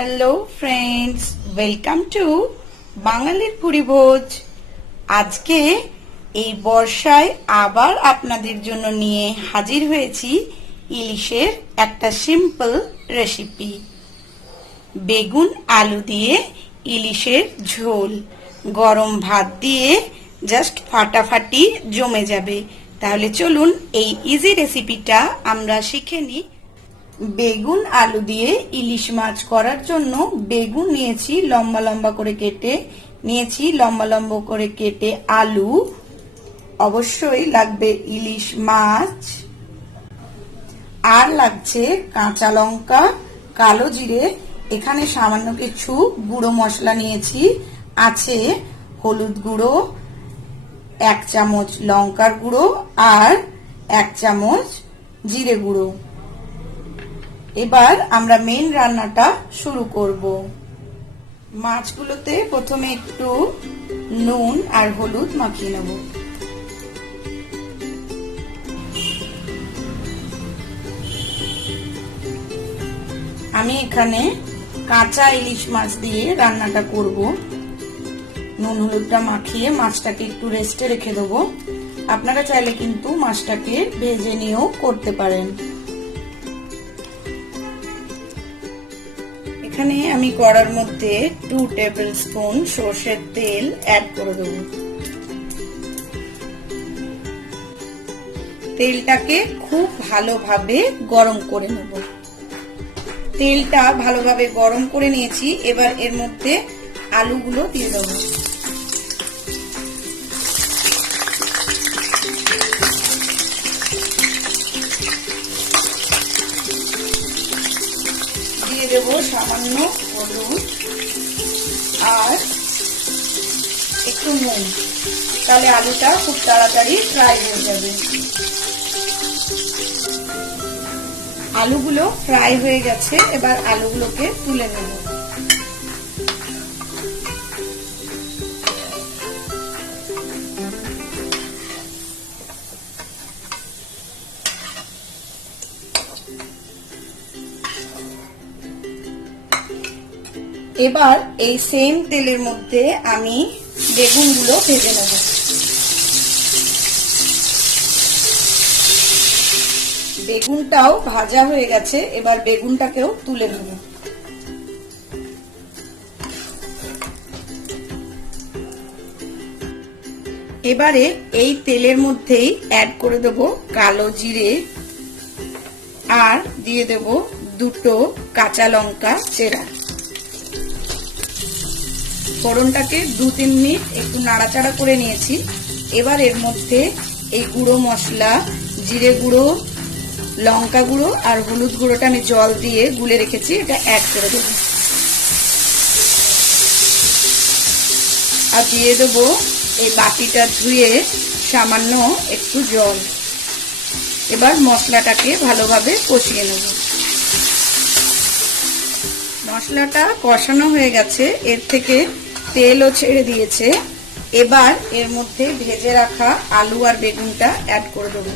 Hello friends, welcome to বাঙালিরভুরিভোজ। আজকে এই বর্ষায় আবার আপনাদের জন্য নিয়ে হাজির হয়েছি ইলিশের একটা সিম্পল রেসিপি। বেগুন আলু দিয়ে ইলিশের ঝোল গরম ভাত দিয়ে জাস্ট ফাটাফাটি জমে যাবে। তাহলে চলুন এই ইজি রেসিপিটা আমরা শিখে নিই। বেগুন আলু দিয়ে ইলিশ মাছ করার জন্য বেগুন নিয়েছি লম্বা লম্বা করে কেটে, নিয়েছি লম্বা লম্বা করে কেটে আলু, অবশ্যই লাগবে ইলিশ মাছ, আর লাগছে কাঁচা লঙ্কা, কালো জিরে, এখানে সামান্য কিছু গুঁড়ো মশলা নিয়েছি, আছে হলুদ গুঁড়ো, 1 চামচ লঙ্কার গুঁড়ো আর 1 চামচ জিরে গুঁড়ো। এবার আমরা মেন রান্নাটা শুরু করব। মাছগুলোতে প্রথমে একটু নুন আর হলুদ মাখিয়ে নেব। আমি এখানে কাঁচা ইলিশ মাছ দিয়ে রান্নাটা করব। নুন হলুদটা মাখিয়ে মাছটাকে একটু রেস্টে রেখে দেবো। আপনারা চাইলে কিন্তু মাছটাকে ভেজে নিয়েও করতে পারেন। এখানে আমি কড়ার মধ্যে 2 টেবিল স্পুন সরষের তেল অ্যাড করে দেব। তেলটাকে খুব ভালোভাবে গরম করে নেব। তেলটা ভালোভাবে গরম করে নিয়েছি। এবার এর মধ্যে আলুগুলো দিয়ে দেব। দিয়ে দেবো সামান্য হলুদ আর একটু নুন, তাহলে আলুটা খুব তাড়াতাড়ি ফ্রাই হয়ে যাবে। আলুগুলো ফ্রাই হয়ে গেছে, এবার আলুগুলোকে তুলে নেব। এবার এই সেম তেলের মধ্যে আমি বেগুনগুলো ভেজে নেব। বেগুনটাও ভাজা হয়ে গেছে, এবার বেগুনটাকেও তুলে নেব। এবারে এই তেলের মধ্যেই অ্যাড করে দেব কালো জিরে আর দিয়ে দেব 2 কাঁচা লঙ্কা চেরা। ফোড়নটাকে 2-3 মিনিট একটু নাড়াচাড়া করে নিয়েছি। এবার এর মধ্যে এই গুঁড়ো মশলা, জিরে গুঁড়ো, লঙ্কা গুঁড়ো আর হলুদ গুঁড়োটা আমি জল দিয়ে গুলে রেখেছি, এটা অ্যাড করে দেব। আর দিয়ে দেব এই বাটিটা ধুয়ে সামান্য একটু জল। এবার মশলাটাকে ভালোভাবে কষিয়ে নেব। মশলাটা কষানো হয়ে গেছে, এর থেকে তেলও ছেড়ে দিয়েছে। এবার এর মধ্যে ভেজে রাখা আলু আর বেগুনটা অ্যাড করে দেব।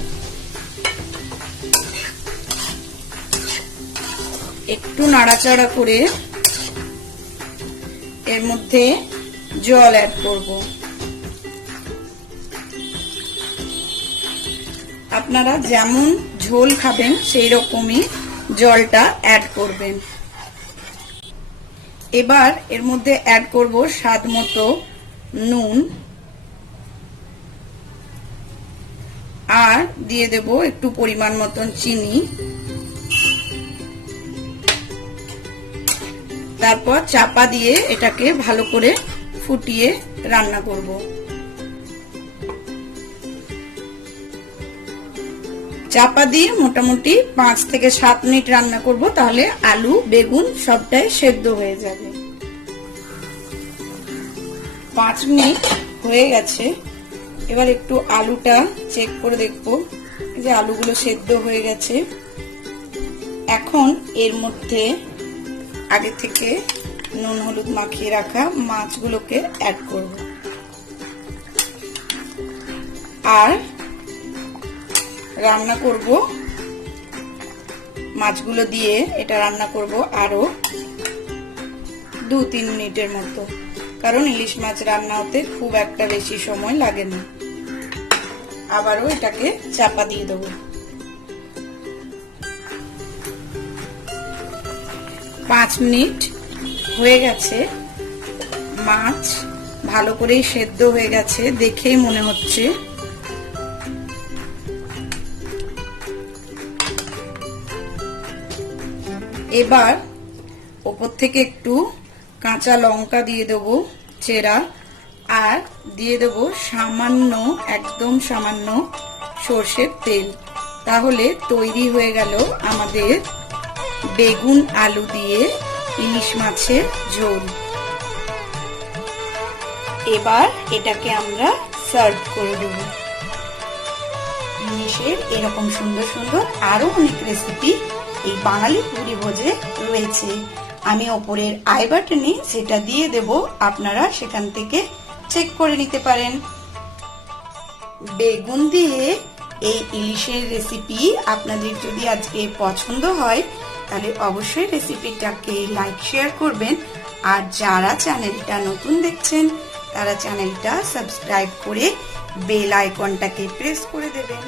একটু নাড়াচাড়া করে এর মধ্যে জল অ্যাড করব। আপনারা যেমন ঝোল খাবেন সেই রকমই জলটা অ্যাড করবেন। এবার এর মধ্যে অ্যাড করব স্বাদ মতো নুন আর দিয়ে দেব একটু পরিমাণ মতন চিনি। তারপর চাপা দিয়ে এটাকে ভালো করে ফুটিয়ে রান্না করব। চাপা দিয়ে মোটামুটি 5 থেকে 7 মিনিট রান্না করব, তাহলে আলু বেগুন সবটাই সেদ্ধ হয়ে যাবে। 5 মিনিট হয়ে গেছে। এবার একটু আলুটা চেক করে দেখব যে আলুগুলো সেদ্ধ হয়ে গেছে। এখন এর মধ্যে আগে থেকে নুন হলুদ মাখিয়ে রাখা মাছগুলোকে অ্যাড করব আর রান্না করব। মাছগুলো দিয়ে এটা রান্না করব আরো 2-3 মিনিটের মতো, কারণ ইলিশ মাছ রান্না হতে খুব একটা বেশি সময় লাগে না। আবারও এটাকে চাপা দিয়ে দেবো। 5 মিনিট হয়ে গেছে, মাছ ভালো করেই সেদ্ধ হয়ে গেছে, দেখেই মনে হচ্ছে। এবার উপর থেকে একটু কাঁচা লঙ্কা দিয়ে দেবো চেরা, আর দিয়ে দেবো সামান্য, একদম সামান্য সর্ষের তেল। তাহলে তৈরি হয়ে গেল আমাদের বেগুন আলু দিয়ে ইলিশ মাছের ঝোল। এবার এটাকে আমরা সার্ভ করে দেব। ইলিশের এরকম সুন্দর সুন্দর আরো অনেক রেসিপি এই বাঙালির ভুরিভোজে রয়েছে। আমি ওপরের আই বাটনে সেটা দিয়ে দেব, আপনারা সেখান থেকে চেক করে নিতে পারেন। বেগুন দিয়ে এই ইলিশের রেসিপি আপনাদের যদি আজকে পছন্দ হয় তাহলে অবশ্যই রেসিপিটাকে লাইক শেয়ার করবেন, আর যারা চ্যানেলটা নতুন দেখছেন তারা চ্যানেলটা সাবস্ক্রাইব করে বেল আইকনটাকে প্রেস করে দেবেন।